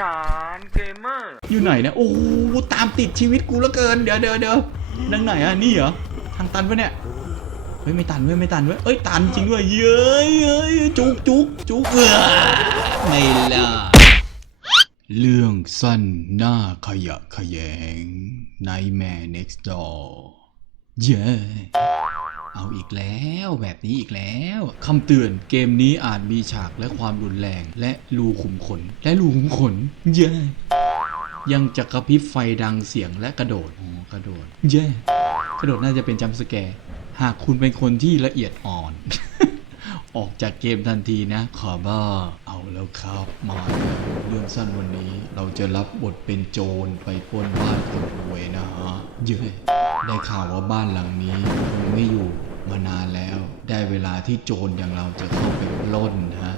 ฉานเกมเมอร์ อยู่ไหนเนี่ยโอ้โหตามติดชีวิตกูเหลือเกิน เดี๋ยวเดี๋ยวเดี๋ยวนังไหนอะ นี่เหรอ ทางตันปะเนี่ย เฮ้ย ไม่ตันเว้ย ไม่ตันเว้ย เอ้ย ตันจริงด้วย เย้ยเย้ยจุกจุกจุกเออไม่ล่ะ เรื่องสั้นหน้าขยะขยง Nightmare Next Door เย้ เอาอีกแล้วแบบนี้อีกแล้วคำเตือนเกมนี้อาจมีฉากและความรุนแรง และรูขุมขน และรูขุมขน เย้ ยังจะกระพริบไฟดังเสียงและกระโดดโอ๋อกระโดด เย้ กระโดดน่าจะเป็นจัมสแกร์หากคุณเป็นคนที่ละเอียดอ่อน ออกจากเกมทันทีนะ ขอบ้าเอาแล้วครับ มาเรื่องสั้นวันนี้ เราจะรับบทเป็นโจรไปปล้นบ้านคนรวยนะฮะ เย้ ได้ข่าวว่าบ้านหลังนี้คงไม่อยู่มานานแล้ว ได้เวลาที่โจรอย่างเราจะเข้าไปปล้นฮะ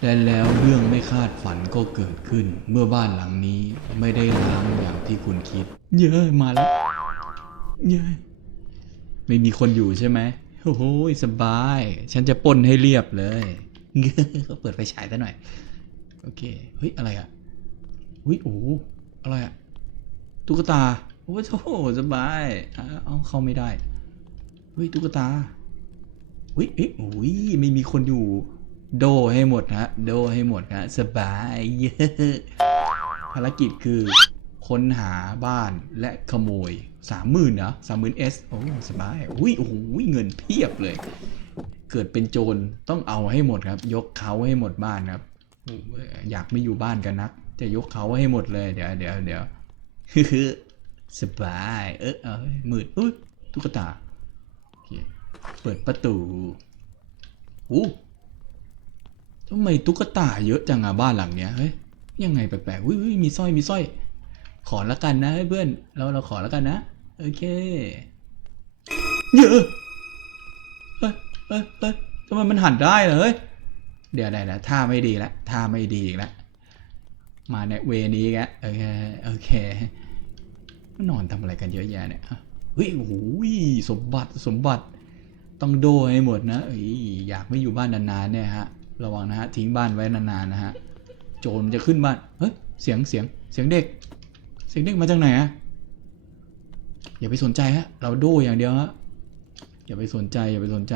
และแล้วเรื่องไม่คาดฝันก็เกิดขึ้น เมื่อบ้านหลังนี้ไม่ได้ล้างอย่างที่คุณคิด เยอะมาแล้วเยอะไม่มีคนอยู่ใช่ไหมโอ้โหสบาย ฉันจะป้นให้เรียบเลยก็เปิดไฟฉายซะหน่อย โอเค เฮ้ย อะไรอะเฮ้ยโอ้อะไรอะตุ๊กตา โอ้โหสบายเอาเข้าไม่ได้ เฮ้ยตุ๊กตาเฮ้ยเอ้ยโอ้ยไม่มีคนอยู่ โดให้หมดฮะ โดให้หมดฮะ สบายเยอะภารกิจคือค้นหาบ้านและขโมยสามหมื่นเหรอสามหมื่นเอสโอ้สบายอุ้ยโอ้โหเงินเพียบเลย เกิดเป็นโจรต้องเอาให้หมดครับ ยกเขาให้หมดบ้านครับโอ้โหอยากไม่อยู่บ้านกันนัก จะยกเขาให้หมดเลยเดี๋ยวเดี๋ยวเดี๋ยว สบาย เออเออมืดอุ้ยตุ๊กตาโอเคเปิดประตูอู้ทำไมตุ๊กตาเยอะจังอะบ้านหลังเนี้ยเฮ้ยยังไงแปลกๆอุ้ยอุ้ยมีสร้อยมีสร้อย ขอละกันนะเพื่อนเราเราขอละกันนะโอเคเยอะเฮ้ยเฮ้ยเฮ้ยทำไมมันหันได้เหรอเฮ้ยเดี๋ยวได้แล้วท่าไม่ดีแล้วท่าไม่ดีอีกแล้วมาในเวนี้แกโอเคโอเค นอนทำอะไรกันเยอะแยะเนี่ยเฮ้ยโอ้โหสมบัติสมบัติต้องโดให้หมดนะเอ้ยอยากไม่อยู่บ้านนานๆเนี่ยฮะระวังนะฮะทิ้งบ้านไว้นานๆนะฮะโจรมันจะขึ้นบ้านเฮ้ยเสียงเสียงเสียงเด็ก เสียงเด็กมาจากไหนอะอย่าไปสนใจฮะเราโดอย่างเดียวฮะอย่าไปสนใจอย่าไปสนใจ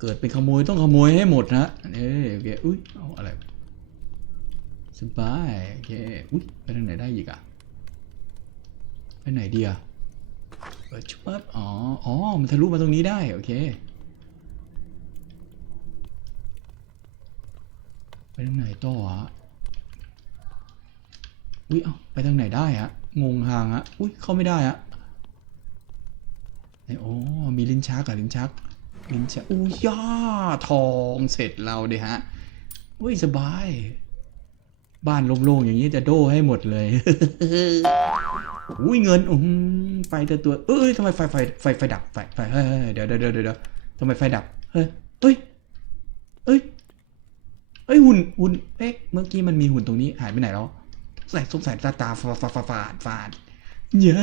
เกิดเป็นขโมยต้องขโมยให้หมดนะเอ้ยโอเคอุ้ยเอาอะไรสบายโอเคอุ้ยไปทางไหนได้อีกอะ ไปไหนดีอะเปิดชุบอ๋อ อ๋อ มันทะลุมาตรงนี้ได้ โอเคไปทางไหนต่อฮะอุ้ย เอ้า ไปทางไหนได้ฮะ งงทางฮะ อุ้ย เข้าไม่ได้ฮะโอ้มีลิ้นชักกับลิ้นชัก ลิ้นชักอุ้ยย่าทองเสร็จเราเดยฮะอุ้ย สบาย บ้านโล่งๆอย่างนี้จะโดให้หมดเลย อุ้ยเงินอืมไฟตัวตัวเอ้ยทำไมไฟไฟไฟไฟดับไฟไฟเฮ้ยเดี๋ยวเดี๋ยวเดี๋ยวเดี๋ยวทำไมไฟดับเฮ้ยเฮ้ยเฮ้ยเฮ้ยหุ่นหุ่นเอ๊ะเมื่อกี้มันมีหุ่นตรงนี้หายไปไหนแล้วใส่สงสัยตาตาฟาฟาฟาฟาฟาดเยอะ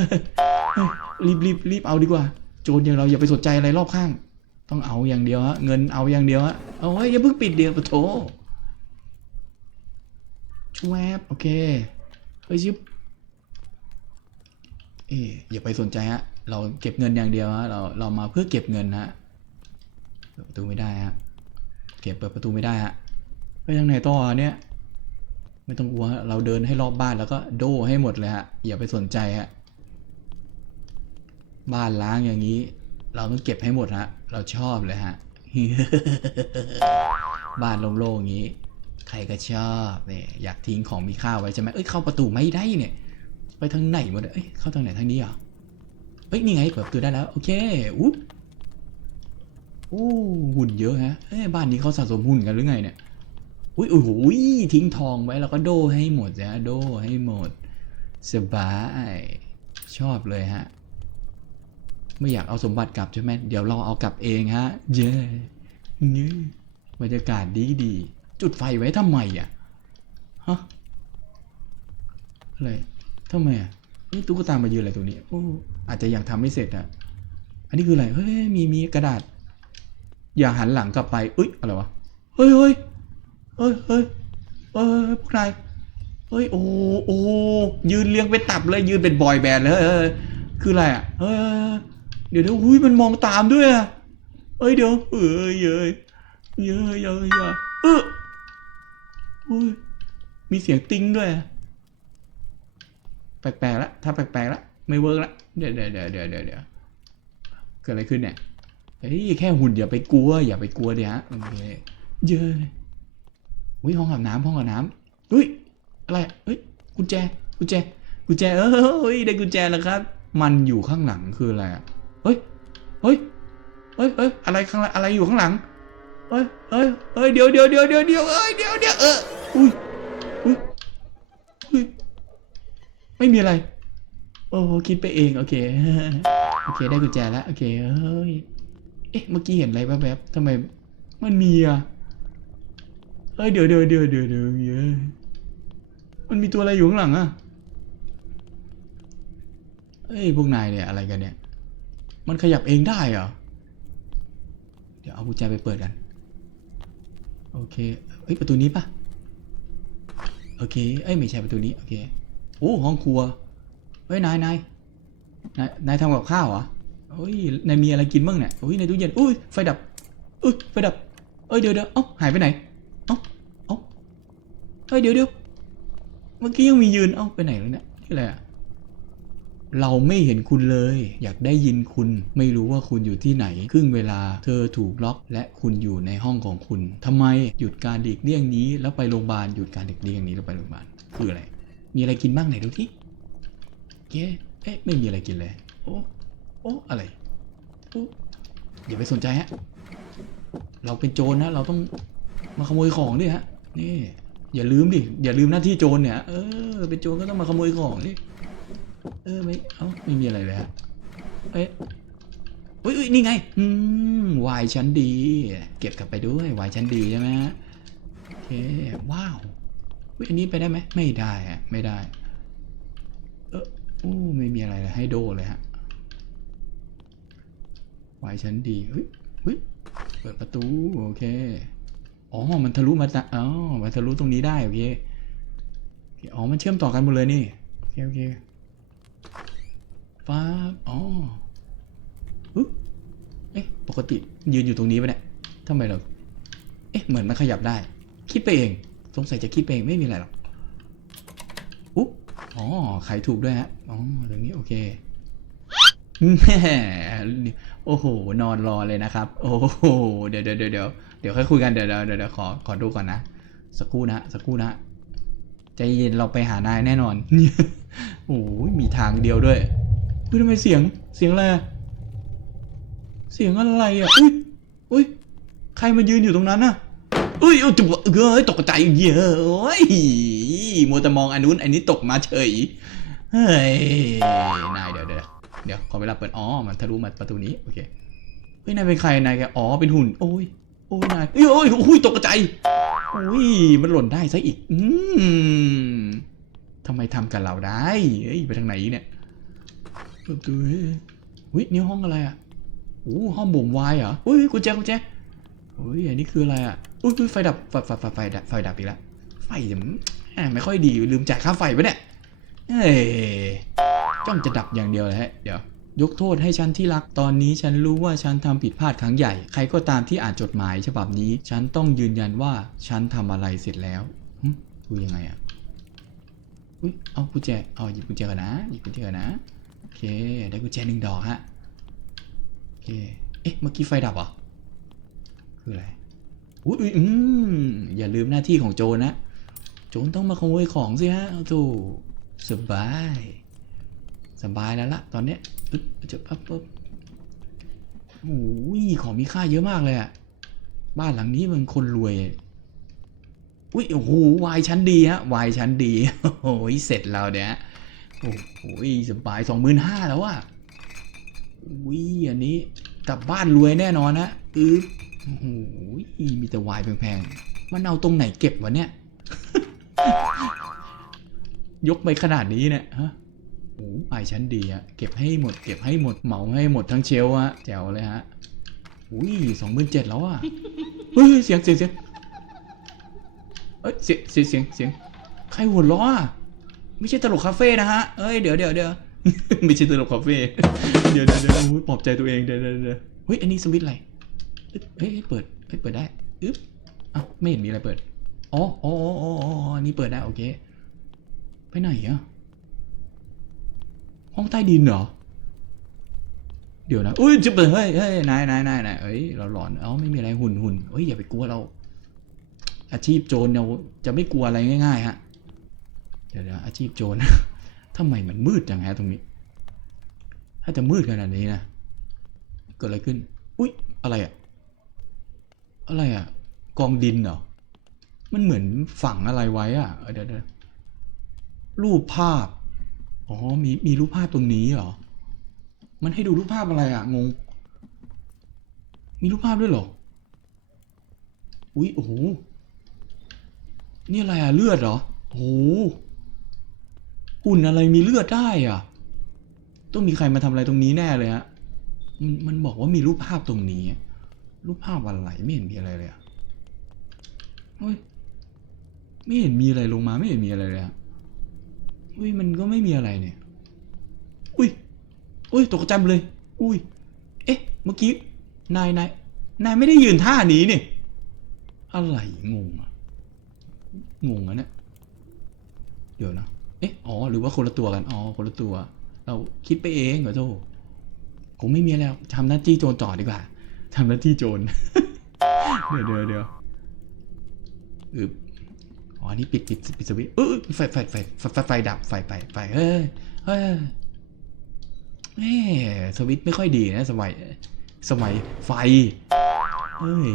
รีบรีบรีบเอาดีกว่า โจรอย่างเราอย่าไปสนใจอะไรรอบข้าง ต้องเอาอย่างเดียวฮะเงินเอาอย่างเดียวฮะเอาเฮ้ยอย่าเพิ่งปิดเดียวปะโถชวบโอเคเฮ้ยชิบ เอ๊ะอย่าไปสนใจฮะ เราเก็บเงินอย่างเดียวฮะ เราเรามาเพื่อเก็บเงินฮะเปิดประตูไม่ได้ฮะ เก็บเปิดประตูไม่ได้ฮะ ไปทางไหนต่อเนี่ย ไม่ต้องกลัวเราเดินให้รอบบ้านแล้วก็โดให้หมดเลยฮะ อย่าไปสนใจฮะ บ้านล้างอย่างนี้ เราต้องเก็บให้หมดฮะ เราชอบเลยฮะ บ้านโล่งๆอย่างนี้ ใครก็ชอบเนี่ยอยากทิ้งของมีค่าไว้ใช่ไหมเอ้ยเข้าประตูไม่ได้เนี่ย ไปทางไหนหมดเอ้ยเข้าทางไหนทางนี้เหรอเอ้ยนี่ไงเปิดประตูได้แล้ว โอเคอุ๊บอู้หุ่นเยอะฮะเอ้ยบ้านนี้เขาสะสมหุ่นกันหรือไงเนี่ยอุ้ยโอ้โหทิ้งทองไว้แล้วก็โดให้หมดนะโดให้หมดสบายชอบเลยฮะ ไม่อยากเอาสมบัติกลับใช่ไหมเดี๋ยวเราเอากลับเองฮะ เย้นี่บรรยากาศดีดีจุดไฟไว้ทำไมอะฮะอะไร ทำไมอะนี่ตุ๊กตามายืนอะไรตรงนี้โอ้อาจจะยังทำไม่เสร็จอะ อันนี้คืออะไร เฮ้ย มีมีกระดาษ อย่าหันหลังกลับไปอุ้ย อะไรวะ เฮ้ยเฮ้ยเฮ้ยเฮ้ยเฮ้ยโอ้โหโอ้โหยืนเรียงเป็นตับเลย ยืนเป็นบอยแบนด์เลยเฮ้ยคืออะไรอะ เฮ้ยเดี๋ยวเดี๋ยวหุ้ยมันมองตามด้วยอะเอ้ยเดี๋ยวเอ้ยเอ้ยเอ้ยเอ้ยเอ้ยเอออุ้ยมีเสียงติ้งด้วยอะ ปลกๆแล้วถ้าแปลกๆแล้วไม่เวิร์กแล้วเดี๋ยวเดี๋ยวเดี๋ยวเดี๋ยวเดี๋ยวเกิดอะไรขึ้นเนี่ยเฮ้ยแค่หุ่นอย่าไปกลัว อย่าไปกลัวเดี๋ยวฮะโอเคเย้ยอุ้ยห้องอาบน้ำห้องอาบน้ำอุ้ยอะไรอะเฮ้ยกุญแจกุญแจกุญแจเอ้ยได้กุญแจแล้วครับ มันอยู่ข้างหลังคืออะไรอะเฮ้ยเฮ้ยเฮ้ยเฮ้ยอะไรข้างหลังอะไรอยู่ข้างหลังเฮ้ยเฮ้ยเฮ้ยเดี๋ยวเดี๋ยวเดี๋ยวเดี๋ยวเดี๋ยวเอ้ยเดี๋ยวเดี๋ยวเอออุ้ยอุ้ยอุ้ย ไม่มีอะไร โอ้คิดไปเอง โอเค โอเค ได้กุญแจแล้ว โอเค เฮ้ย เอ๊ะ เมื่อกี้เห็นอะไรแวบๆทำไม มันมีอะ เฮ้ย เดี๋ยวเดี๋ยวเดี๋ยวเดี๋ยวเดี๋ยวมันมีตัวอะไรอยู่ข้างหลังอะเอ้ย พวกนายเนี่ยอะไรกันเนี่ย มันขยับเองได้เหรอ เดี๋ยวเอากุญแจไปเปิดกัน โอเค เฮ้ย ประตูนี้ปะโอเค เอ้ย ไม่ใช่ประตูนี้ โอเค โอ้ห้องครัวเฮ้ยนายนายนายนายทำกับข้าวเหรอเฮ้ยนายมีอะไรกินบ้างเนี่ยเฮ้ยในตู้เย็นอุ้ยไฟดับอุ้ยไฟดับเอ้ยเดี๋ยวเดี๋ยวเอ้าหายไปไหนเอ้าเอ้าเฮ้ยเดี๋ยวเดี๋ยวเมื่อกี้ยังมียืนเอ้าไปไหนแล้วเนี่ยที่อะไรอะเราไม่เห็นคุณเลย อยากได้ยินคุณ ไม่รู้ว่าคุณอยู่ที่ไหน ครึ่งเวลา เธอถูกล็อกและคุณอยู่ในห้องของคุณทำไมหยุดการดีกเลี่ยงนี้ แล้วไปโรงพยาบาลหยุดการดีกเลี่ยงนี้แล้วไปโรงพยาบาลคืออะไร มีอะไรกินบ้างไหนดูที่เย้เอ๊ะไม่มีอะไรกินเลย โอ้ โอ้ อะไรโอ้อย่าไปสนใจฮะ เราเป็นโจรนะ เราต้องมาขโมยของด้วยฮะ นี่ อย่าลืมดิ อย่าลืมหน้าที่โจรเนี่ย เออ เป็นโจรก็ต้องมาขโมยของดิ เออ ไม่ เอ้า ไม่มีอะไรเลยฮะ เอ๊ะอุ้ยนี่ไง อืมวายชั้นดี เก็บกลับไปด้วยวายชั้นดีใช่ไหมฮะ โอเค ว้าว อุ้ยอันนี้ไปได้ไหมไม่ได้ฮะไม่ได้ เออโอ้ไม่มีอะไรเลยให้โดเลยฮะวายชั้นดีเฮ้ยเฮ้ยเปิดประตูโอเคอ๋อมันทะลุมาจากอ๋อมันทะลุตรงนี้ได้โอเคโอเคอ๋อมันเชื่อมต่อกันหมดเลยนี่โอเคโอเคฟ้าอ๋ออุ๊ยเอ๊ะปกติยืนอยู่ตรงนี้ปะเนี่ยทำไมเราเอ๊ะเหมือนมันขยับได้ คิดไปเอง สงสัยจะคิดไปเองไม่มีอะไรหรอกอุ๊บอ๋อไขถูกด้วยฮะอ๋อตรงนี้โอเคแม่โอ้โห นอนรอเลยนะครับ โอ้โห เดี๋ยวเดี๋ยวเดี๋ยวเดี๋ยวเดี๋ยวค่อยคุยกัน เดี๋ยวเดี๋ยวเดี๋ยวขอ ขอดูก่อนนะ สักครู่นะ สักครู่นะใจเย็นเราไปหานายแน่นอน โอ้ยมีทางเดียวด้วยเฮ้ยทำไมเสียง เสียงอะไร เสียงอะไรอะ อุ้ยอุ้ยใครมายืนอยู่ตรงนั้นน่ะ อุ้ยอุ้ยจุ๊บเอ้ยตกใจเยอะโอ้ยมัวแต่มองอันนู้นอันนี้ตกมาเฉยเฮ้ยนายเดี๋ยวเดี๋ยวเดี๋ยวขอเวลาเปิดอ๋อมันทะลุมาประตูนี้โอเคเฮ้ยนายเป็นใครนายแกอ๋อเป็นหุ่นโอ้ยโอ้ยนายเอ้ยโอ้ยโอ้ยตกใจโอ้ยมันหล่นได้ซะอีกอืมทำไมทำกับเราได้เอ้ยไปทางไหนเนี่ยประตูอุ้ยนี่ห้องอะไรอะโอ้ห้องบ่มวน์เหรออุ้ยกุญแจกุญแจอุ้ยอันนี้คืออะไรอะ อุ้ยไฟดับไฟไฟไฟไฟดับไฟดับอีกแล้วไฟจะแหมไม่ค่อยดีลืมจ่ายค่าไฟไปเนี่ยเฮ้ยจ้องจะดับอย่างเดียวเลยฮะเดี๋ยวยกโทษให้ฉันที่รักตอนนี้ฉันรู้ว่าฉันทำผิดพลาดครั้งใหญ่ ใครก็ตามที่อ่านจดหมายฉบับนี้ ฉันต้องยืนยันว่าฉันทำอะไรเสร็จแล้วดูยังไงอะอุ้ยเอากุญแจเอาหยิบกุญแจกันนะหยิบกุญแจกันนะโอเคได้กุญแจหนึ่งดอกฮะโอเคเอ๊ะเมื่อกี้ไฟดับเหรอคืออะไร อุ้ยอืมอย่าลืมหน้าที่ของโจรนะ โจรต้องมาขโมยของสิฮะโถูสบาย สบายแล้วละตอนเนี้ยอึ๊บจะปั๊บปั๊บโอ้ยของมีค่าเยอะมากเลยอะบ้านหลังนี้มันคนรวย อุ้ยโอ้โหวายชั้นดีฮะวายชั้นดีโอ้โหเสร็จแล้วเนี่ยโอ้โหสบายสองหมื่นห้าแล้วว่ะอุ้ยอันนี้กลับบ้านรวยแน่นอนนะอึ๊บ โอ้โหมีแต่วายแพงๆ มันเอาตรงไหนเก็บวะเนี่ย ยกไปขนาดนี้เนี่ยฮะโอ้ไอชั้นดีอะเก็บให้หมด เก็บให้หมด เหมาให้หมดทั้งเชลฟ์ฮะแจ๋วเลยฮะอุ้ยสองหมื่นเจ็ดแล้วอะเฮ้ยเสียงเสียงเสียงเอ้ยเสียงเสียงเสียงเสียงใครหัวล้ออะไม่ใช่ตลกคาเฟ่นะฮะ เอ้ยเดี๋ยวเดี๋ยวเดี๋ยวไม่ใช่ตลกคาเฟ่ เดี๋ยวเดี๋ยวเดี๋ยวโอ้ยปลอบใจตัวเองเดี๋ยวเดี๋ยวเฮ้ยอันนี้สวิตอะไร เฮ้ยเปิดเฮ้ยเปิดได้อึ๊บอ้าวไม่เห็นมีอะไรเปิดอ๋ออ๋ออ๋ออ๋ออ๋อนนี้เปิดได้โอเค ไปไหนอะห้องใต้ดินเหรอ เดี๋ยวนะอุ้ยจะเปิดเฮ้ยเฮ้ยนายนายนายนายเอ้ยเราหลอนเอ้าไม่มีอะไรหุ่นหุ่นเฮ้ยอย่าไปกลัวเรา อาชีพโจรเราจะไม่กลัวอะไรง่ายๆฮะเดี๋ยวเดี๋ยวอาชีพโจรทำไมมันมืดจังฮะตรงนี้ ถ้าจะมืดขนาดนี้นะเกิดอะไรขึ้น อุ๊ยอะไรอะ อะไรอะ กองดินเหรอ มันเหมือนฝังอะไรไว้อะเดี๋ยวเดี๋ยวรูปภาพ อ๋อ มีมีรูปภาพตรงนี้เหรอ มันให้ดูรูปภาพอะไรอะ งง มีรูปภาพด้วยเหรอ อุ๊ย โอ้โห นี่อะไรอะ เลือดเหรอ โอ้โห หุ่นอะไรมีเลือดได้อะ ต้องมีใครมาทำอะไรตรงนี้แน่เลยฮะ มันมันบอกว่ามีรูปภาพตรงนี้ รูปภาพอะไรไม่เห็นมีอะไรเลยอะเฮ้ยไม่เห็นมีอะไรลงมาไม่เห็นมีอะไรเลยอะเฮ้ยมันก็ไม่มีอะไรเนี่ย อุ้ย อุ้ยตกใจเลย อุ้ย เอ๊ะ เมื่อกี้นายนายนายไม่ได้ยืนท่านี้นี่อะไรงงอะงงอะเนี่ยเดี๋ยวนะ เอ๊ะ อ๋อ หรือว่าคนละตัวกัน อ๋อ คนละตัว เราคิดไปเองเหรอโธ่คงไม่มีแล้วทำหน้าที่โจรต่อดีกว่า ทำหน้าที่โจร เดี๋ยวเดี๋ยวเดี๋ยวอึบอ๋อนนี้ปิดปิดปิดสวิตช์เออไฟไฟไฟไฟไฟดับไฟไปไฟเฮ้ยเฮ้ยแม่สวิตช์ไม่ค่อยดีนะสมัย สมัยไฟเฮ้ย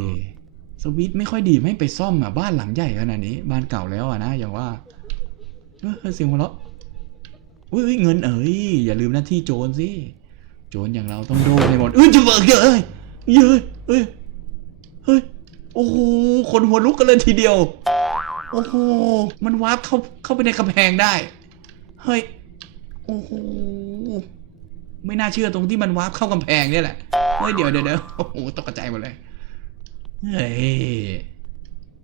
สวิตช์ไม่ค่อยดีไม่ไปซ่อมอะบ้านหลังใหญ่ขนาดนี้ บ้านเก่าแล้วอะนะอย่างว่าเออเสียงหัวเราะอุ้ยอุ๊ยเงินเอ้ยอย่าลืมหน้าที่โจรสิโจรอย่างเราต้องโดนให้หมดเอ้ยจะเบิกเยอะ เอ้ยเยอะเอ้ย เฮ้ย โอ้โห คนหัวลุกกันเลยทีเดียว โอ้โห มันวาร์ปเข้าเข้าไปในกำแพงได้ เฮ้ย โอ้โห ไม่น่าเชื่อตรงที่มันวาร์ปเข้ากำแพงเนี่ยแหละ เฮ้ย เดี๋ยวเดี๋ยวเดี๋ยวโอ้โห ตกใจหมดเลย เฮ้ย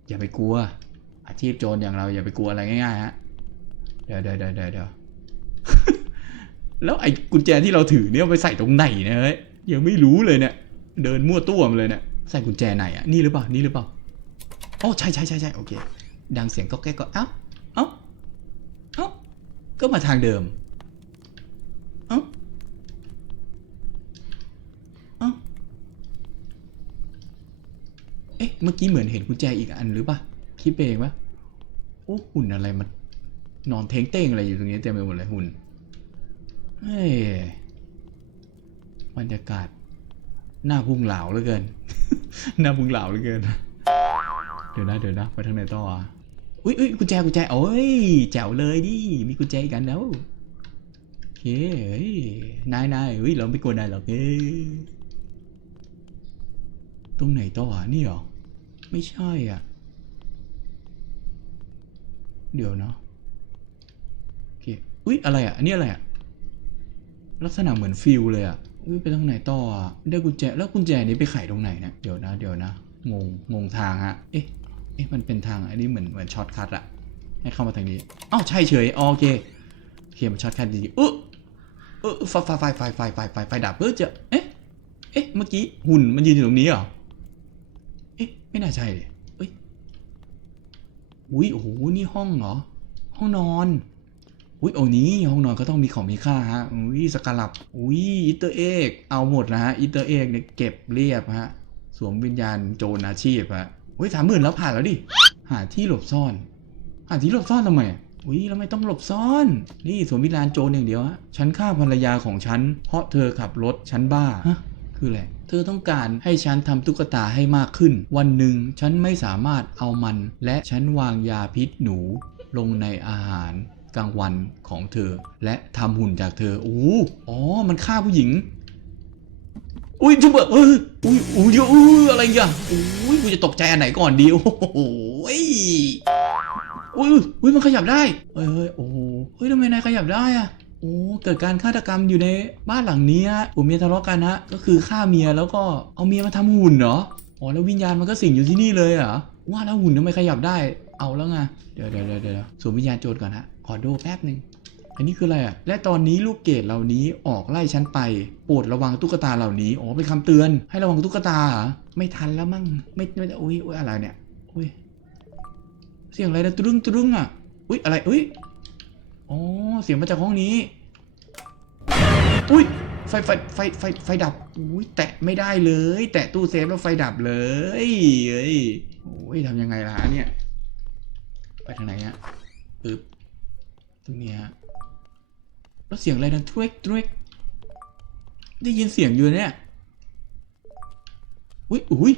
อย่าไปกลัว อาชีพโจรอย่างเราอย่าไปกลัวอะไรง่ายๆฮะ เดี๋ยวเดี๋ยวเดี๋ยวเดี๋ยวเดี๋ยวแล้วไอ้กุญแจที่เราถือเนี่ยไปใส่ตรงไหนเนะเฮ้ยยังไม่รู้เลยเนี่ย เดินมั่วตัวมาเลยเนี่ยใส่กุญแจไหนอะนี่หรือเปล่านี่หรือเปล่าโอ๋อใช่ใช่ใช่ใช่โอเค ดังเสียงก็แก๊กก็เอ้าเอ้าเอ้าก็มาทางเดิมเอ้าเอ้าเอ๊ะเมื่อกี้เหมือนเห็นกุญแจอีกอันหรือปะคิดไปเองปะโอ้หุ่นอะไรมันนอนเท้งเต้งอะไรอยู่ตรงนี้เต็มไปหมดเลยหุ่นเฮ้ยบรรยากาศ หน้าพุงเหลาเหลือเกิน หน้าพุงเหลาเหลือเกิน เดี๋ยวนะเดี๋ยวนะ ไปทางไหนต่ออะอุ้ยอุ้ยกุญแจกุญแจโอ้ยแจ๋วเลยดิ มีกุญแจอีกันแล้วโอเคเฮ้ยนายนายเฮ้ยเราไม่กลัวนายหรอกเอ้ตรงไหนต่ออะนี่หรอ ไม่ใช่อะ เดี๋ยวนะโอเคอุ๊ยอะไรอะอันนี้อะไรอะ ลักษณะเหมือนฟิลเลยอะ ไปทางไหนต่ออะได้กุญแจแล้วกุญแจนี้ไปไขตรงไหนเนี่ยเดี๋ยวนะเดี๋ยวนะงงงงทางฮะเอ๊ะเอ๊ะมันเป็นทางอันนี้เหมือนเหมือนช็อตคัทอะให้เข้ามาทางนี้อ้าวใช่เฉยโอเคโอเคมันช็อตคัทดีๆเออเออไฟไฟไฟไฟไฟไฟไฟไฟดับเออเจะเอ๊ะเอ๊ะเมื่อกี้หุ่นมันยืนอยู่ตรงนี้เหรอเอ๊ะไม่น่าใช่เลยเอ้ยอุ้ยโอ้โหนี่ห้องเหรอห้องนอน อุ้ยโอ้นี้ห้องนอนก็ต้องมีของมีค่าฮะอุ้ยสกาลับอุ้ยอีเตอร์เอกเอาหมดนะฮะอีเตอร์เอกเนี่ยเก็บเรียบฮะสวมวิญญาณโจรอาชีพฮะอุ้ยสามหมื่นแล้วผ่านแล้วดิหาที่หลบซ่อน หาที่หลบซ่อนทำไมอุ้ยแล้วไม่ต้องหลบซ่อน นี่สวมวิญญาณโจรอย่างเดียวฮะฉันฆ่าภรรยาของฉัน เพราะเธอขับรถฉันบ้าฮะคืออะไรเธอต้องการให้ฉันทำตุ๊กตาให้มากขึ้น วันหนึ่งฉันไม่สามารถเอามัน และฉันวางยาพิษหนูลงในอาหาร กลางวันของเธอ และทำหุ่นจากเธอโอ้โอ๋อ มันฆ่าผู้หญิง อุ้ยจุ๊บเอออุ้ยอุ้ยอุ้ยอะไรอย่างอุ้ยกูจะตกใจอันไหนก่อนดีโอ้โหยอุ้ยอุ้ยมันขยับได้เฮ้ยโอ้โหเฮ้ยทำไมนายขยับได้อะโอ้เกิดการฆาตกรรมอยู่ในบ้านหลังนี้ฮะผัวเมียทะเลาะกันฮะก็คือฆ่าเมียแล้วก็เอาเมียมาทำหุ่นเหรออ๋อแล้ววิญญาณมันก็สิงอยู่ที่นี่เลยเหรอว่าแล้วหุ่นทำไมขยับได้เอาแล้วไงเดี๋ยวเดี๋ยวเดี๋ยวเดี๋ยวสวมวิญญาณโจรก่อนฮะ ขอดูแป๊บหนึ่งอันนี้คืออะไรอะ และตอนนี้ลูกเกดเหล่านี้ออกไล่ฉันไปโปรดระวังตุ๊กตาเหล่านี้อ๋อเป็นคำเตือน ให้ระวังตุ๊กตาเหรอไม่ทันแล้วมั้งไม่ไม่อุ้ยโอ้ยอะไรเนี่ยอุ้ยเสียงอะไรนะตรึงตรึงอะอุ้ยอะไรอุ้ยอ๋อเสียงมาจากห้องนี้อุ้ยไฟไฟไฟไฟไฟดับอุ้ยแตะไม่ได้เลย แตะตู้เซฟแล้วไฟดับเลยเอ้ยโอ้ยทำยังไงล่ะเนี่ยไปทางไหนฮะปึ๊บ รงนี้ฮะแล้วเสียงอะไรนะทริกทริกได้ยินเสียงอยู่เนี่ยอุ้ยอุ้ย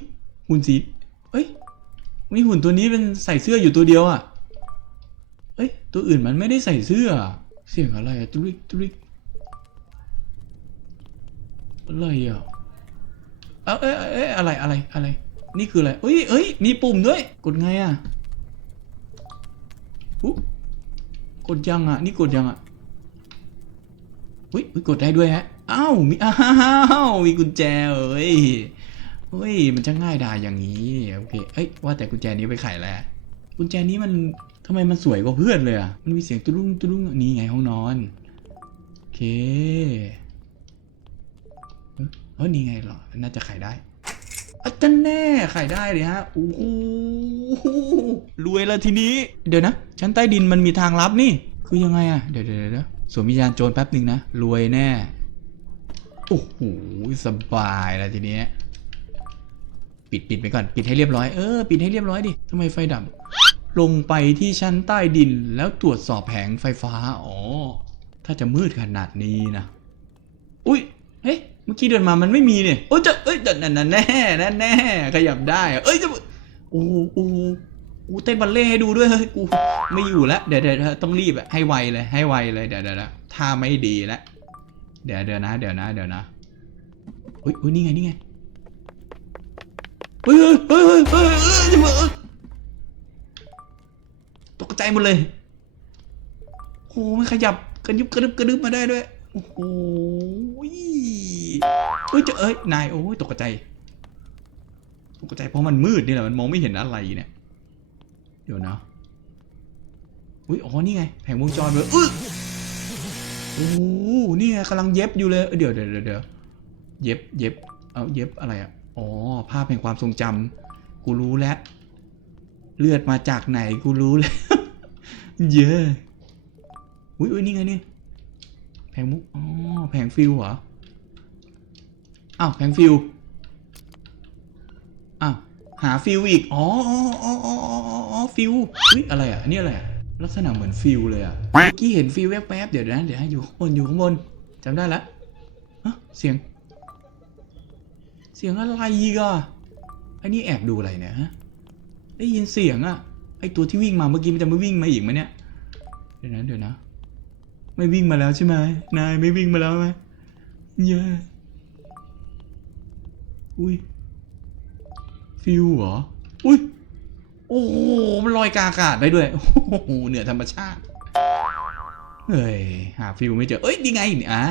หุ่นสีเอ้ยมีหุ่นตัวนี้เป็นใส่เสื้ออยู่ตัวเดียวอะเอ้ยตัวอื่นมันไม่ได้ใส่เสื้อ เสียงอะไรอะทริกทริกอะไรอะเอ้ยเอ้ยเอ้ยอะไรอะไรอะไร นี่คืออะไรเอ้ยเอ้ยมีปุ่มด้วย กดไงอะอุ๊ ดยังอะ นี่กดยังอะอุ้ยอุ๊ยกดได้ด้วยฮะ อ้าว มี อ้าว มีกุญแจเอ้ยเฮ้ย มันจะง่ายดายอย่างนี้ โอเค เอ้ย ว่าแต่กุญแจนี้ไปไขแล้วกุญแจนี้มันทำไมมันสวยกว่าเพื่อนเลยอะ มันมีเสียงตุ้รุ่งตุ้รุ่งนี่ไงห้องนอน โอเคเอ้ยเฮ้ยนี่ไงเหรอ น่าจะไขได้ อาจารย์แน่ไขได้เลยฮะโอ้โหรวยแล้วทีนี้ เดี๋ยวนะ ชั้นใต้ดินมันมีทางลับนี่ คือยังไงอะเดี๋ยวเดี๋ยวเดี๋ยวสวมวิญญาณโจรแป๊บหนึ่งนะ รวยแน่ โอ้โห สบายแล้วทีนี้ ปิดปิดไปก่อน ปิดให้เรียบร้อย เออ ปิดให้เรียบร้อยดิทำไมไฟดับ ลงไปที่ชั้นใต้ดินแล้วตรวจสอบแผงไฟฟ้า อ๋อ ถ้าจะมืดขนาดนี้นะ อุ้ย เฮ้ย เมื่อกี้เดินมามันไม่มีเนี่ยโอ้ยจะเอ้ยนั่นนั่นแน่นั่นแน่ขยับได้เอ้ยจะโอ้โหโอ้โหกูเต้นบัลเล่ให้ดูด้วยเฮ้ยกูไม่อยู่แล้วเดี๋ยวเดี๋ยวต้องรีบอะให้ไวเลยให้ไวเลยเดี๋ยวเดี๋ยวเดี๋ยวถ้าไม่ดีแล้วเดี๋ยวเดี๋ยวนะเดี๋ยวนะเดี๋ยวนะอุ้ยอุ้ยนี่ไงนี่ไงเฮ้ยเฮ้ยเฮ้ยเฮ้ยเฮ้ยเฮ้ยเฮ้ยตกใจหมดเลยโอ้ไม่ขยับกระยุบกระดึบกระดึบมาได้ด้วย โอ้โหเฮ้ยเจะเอ้ยนายโอ้ยตกใจตกใจเพราะมันมืดนี่แหละมันมองไม่เห็นอะไรเนี่ย เดี๋ยวนะอุ้ยอ๋อนี่ไงแผงวงจรเลยอึ๊โอ้นี่ไงกำลังเย็บอยู่เลยเดี๋ยวเดี๋ยวเดี๋ยวเย็บเย็บเอาเย็บอะไรอะอ๋อภาพแห่งความทรงจำกูรู้แล้ว เลือดมาจากไหนกูรู้แล้วเย้อุ้ยอุ้ยนี่ไงนี่ แผงมุก อ๋อ แผงฟิวเหรอ อ้าว แผงฟิว อ้าว หาฟิวอีกอ๋ออ๋ออ๋ออ๋ออ๋อฟิวอุ้ยอะไรอะ นี่อะไรอะ ลักษณะเหมือนฟิวเลยอะเมื่อกี้เห็นฟิวแวบๆ เดี๋ยวนะ เดี๋ยวนะอยู่ข้างบน อยู่ข้างบนจำได้ละฮะเสียง เสียงอะไรอีกอะไอ้นี่แอบดูอะไรเนี่ยฮะ ได้ยินเสียงอะไอตัวที่วิ่งมาเมื่อกี้มันจะไม่วิ่งมาอีกไหมเนี่ย เดี๋ยวนะเดี๋ยวนะ ไม่วิ่งมาแล้วใช่ไหมนายไม่วิ่งมาแล้วไหมเย้อุ้ยฟิวเหรอ อุ้ย โอ้โหมันลอยกาอากาศได้ด้วย โอ้โห เหนือธรรมชาติ เฮ้ย หาฟิลไม่เจอ เอ้ย นี่ไง อ่า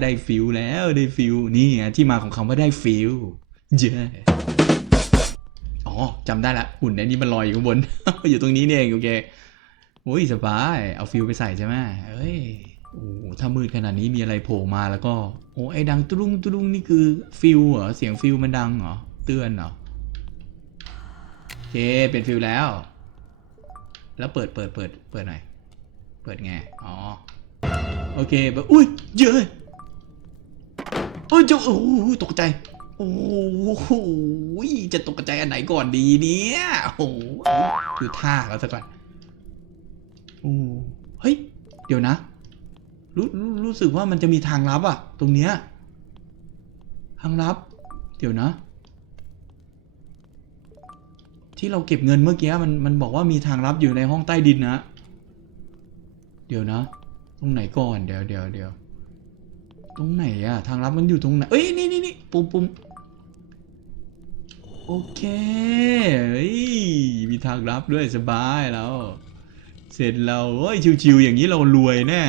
ได้ฟิลแล้ว ได้ฟิลนี่ไงที่มาของคำว่าได้ฟิลเย้อ๋อจำได้ละ หุ่นในนี้มันลอยอยู่ข้างบน อยู่ตรงนี้นี่เอง โอเค อ้ยสบาย เอาฟิลไปใส่ใช่ไหมเอ้ยโอ้ถ้ามืดขนาดนี้มีอะไรโผล่มาแล้วก็ โอ้ไอ้ดังตุ้งตุ้งนี่คือฟิลเหรอ เสียงฟิลมันดังเหรอ เตือนเหรอโอเคเป็นฟิลแล้ว แล้วเปิดเปิดเปิดเปิดหน่อย เปิดไง อ๋อ โอเคแบบอุ้ยเยอะโอ้ยจ้าโอ้โหตกใจ โอ้โหจะตกใจอันไหนก่อนดีเนี่ย โอ้โหคือท่าแล้วซะก่อน โอ้เฮ้ย เดี๋ยวนะ รู้รู้รู้สึกว่ามันจะมีทางลับอะตรงเนี้ย ทางลับ เดี๋ยวนะ ที่เราเก็บเงินเมื่อกี้มันมันบอกว่ามีทางลับอยู่ในห้องใต้ดินนะ เดี๋ยวนะ ตรงไหนก่อน เดี๋ยวเดี๋ยวเดี๋ยวตรงไหนอะทางลับมันอยู่ตรงไหน เอ้ยนี่นี่นี่ปุ่มปุ่มโอเคเฮ้ยมีทางลับด้วยสบายแล้ว เสร็จแล้วเฮ้ยชิวๆอย่างนี้เรารวยแน่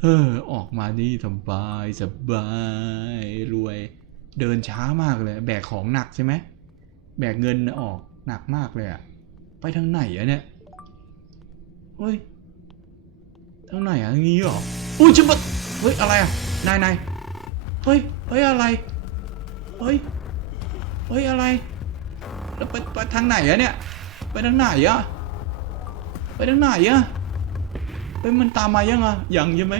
เออออกมานี่สบายสบายรวย เดินช้ามากเลย แบกของหนักใช่ไหมแบกเงินออกหนักมากเลยอะไปทางไหนอะเนี่ยเฮ้ยทางไหนอะอย่างงี้เหรออุ้ยชิบะเฮ้ยอะไรอะนายนายเฮ้ยเฮ้ยอะไรเฮ้ยเฮ้ยอะไรแล้วไปไปทางไหนอะเนี่ยไปทางไหนอะ ไปทางไหนอะเฮ้ยมันตามมายังอะยังใช่ไหม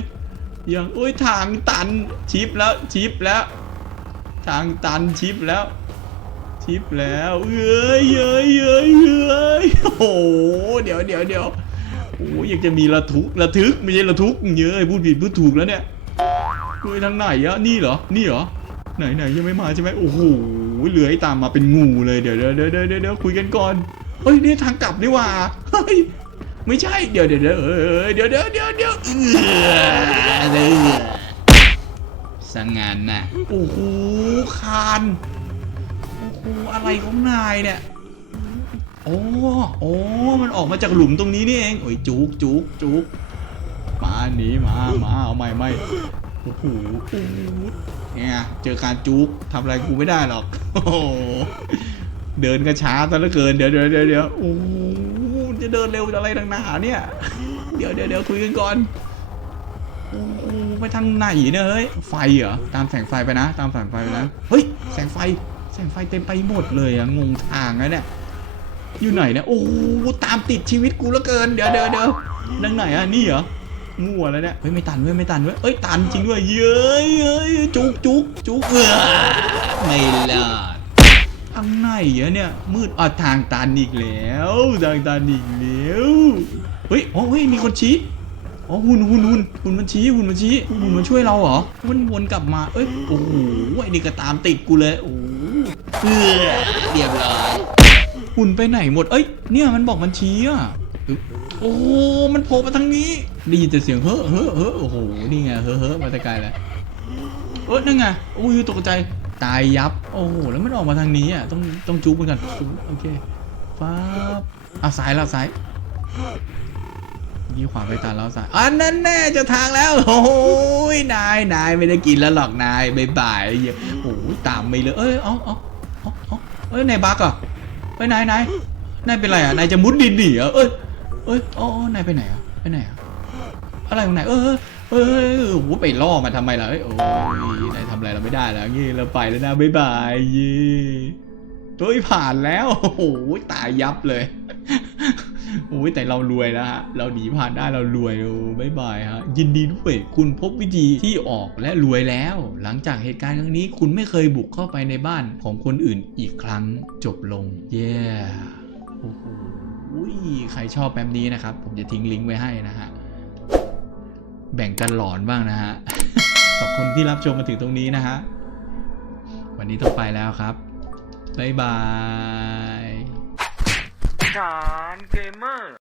ยังโอ้ยทางตันชิปแล้วชิปแล้ว ทางตันชิปแล้ว ชิปแล้วเอ้ยเอ้ยเอ้ยเอ้ยโอ้โหเดี๋ยวเดี๋ยวเดี๋ยวโอ้ยอยากจะมีระทุกระทึกไม่ใช่ระทุกเยอะพูดผิดพูดถูกแล้วเนี่ยคุยทางไหนอะนี่เหรอนี่เหรอไหนไหนยังไม่มาใช่ไหมโอ้โหเหลือยตามมาเป็นงูเลยเดี๋ยวเดี๋ยวเดี๋ยวเดี๋ยวคุยกันก่อนเฮ้ยนี่ทางกลับนี่ว่าเฮ้ย ไม่ใช่ เดี๋ยวเดี๋ยวเดี๋ยวเออเดี๋ยวเดี๋ยวเดี๋ยวเดี๋ยวเออเลยสังงานน่ะ โอ้โห คาน โอ้โห อะไรของนายเนี่ย โอ้ โอ้ มันออกมาจากหลุมตรงนี้นี่เอง โอ้ยจุกจุกจุกมาหนีมา มาเอาไม่ไม่โอ้โหโอ้โหเนี่ยเจอการจุกทำอะไรกูไม่ได้หรอก โอ้โหเดินก็ช้าซะเหลือเกิน เดี๋ยวเดี๋ยวเดี๋ยวเดี๋ยวโอ้โห จะเดินเร็วอะไรทางหนาเนี่ย เดี๋ยวเดี๋ยวเดี๋ยวคุยกันก่อนโอ้ไปทางไหนเนี่ยเฮ้ย ไฟเหรอ ตามแสงไฟไปนะ ตามแสงไฟไปนะ เฮ้ย แสงไฟ แสงไฟเต็มไปหมดเลยอะงงทางอะเนี่ย อยู่ไหนเนี่ย โอ้ตามติดชีวิตกูแล้วเกิน เดี๋ยวเดี๋ยวเดี๋ยวนั่งไหนอะนี่เหรอมั่วแล้วเนี่ยเฮ้ยไม่ตันเว้ยไม่ตันเว้ยเอ้ยตันจริงด้วย เย้ยเย้ยจุกจุกจุกเออไม่รอดางไหนอะเนี่ย มืดอะทางตันอีกแล้วทางตันอีกแล้วเฮ้ยอ๋อเฮ้ยมีคนชี้อ๋อหุ่นหุ่นหุ่นหุ่นมันชี้หุ่นมันชี้หุ่นมันช่วยเราเหรอมันวนกลับมาเอ้ยโอ้โหไอ้นี่ก็ตามติดกูเลยโอ้โหเออเรียบร้อยหุ่นไปไหนหมดเอ้ยเนี่ยมันบอกมันชี้อะโอ้โหมันโผล่มาทางนี้ได้ยินแต่เสียงเฮ้อเฮ้อเฮ้อโอ้โหนี่ไงเฮ้อเฮ้อมาแต่ไกลแล้วเออนั่นไงโอ้ยตกใจ ตายยับ โอ้โห แล้วมันออกมาทางนี้อะ ต้องต้องจุ๊บมันกันจุ๊บโอเคฟ้าบอะซ้ายแล้วซ้ายยี่ขวาไปตาแล้วซ้ายอันนั้นแน่จะทางแล้ว โอ้ยนายนายไม่ได้กินแล้วหรอกนายบายบายเยโอ้ยตามไม่เลย เอ้ย เอาเอาเอาเอาเอ้ยนายบักอะเอ้ยนายนายนายเป็นไรอะ นายจะมุดดินหนีเหรอเอ้ยเอ้ยอ๋อนายไปไหนอะ ไปไหนอะ อะไรของนายเออเออโอ้โหไปล่อมาทำไมล่ะเอ้ยโอ้ยนายทำอะไรเราไม่ได้แล้วงี้เราไปแล้วนะบายบายเย่เฮ้ยผ่านแล้วโอ้โหตายยับเลยโอ้ยแต่เรารวยแล้วฮะ เราหนีผ่านได้เรารวยโอ้บายบายฮะ ยินดีด้วย คุณพบวิธีที่ออกและรวยแล้ว หลังจากเหตุการณ์ครั้งนี้ คุณไม่เคยบุกเข้าไปในบ้านของคนอื่นอีกครั้งจบลง เย้โอ้โหใครชอบแบบนี้นะครับ ผมจะทิ้งลิงก์ไว้ให้นะฮะ แบ่งกันหลอนบ้างนะฮะ ขอบคุณที่รับชมมาถึงตรงนี้นะฮะ วันนี้ต้องไปแล้วครับ บ๊ายบาย ฐานเกมเมอร์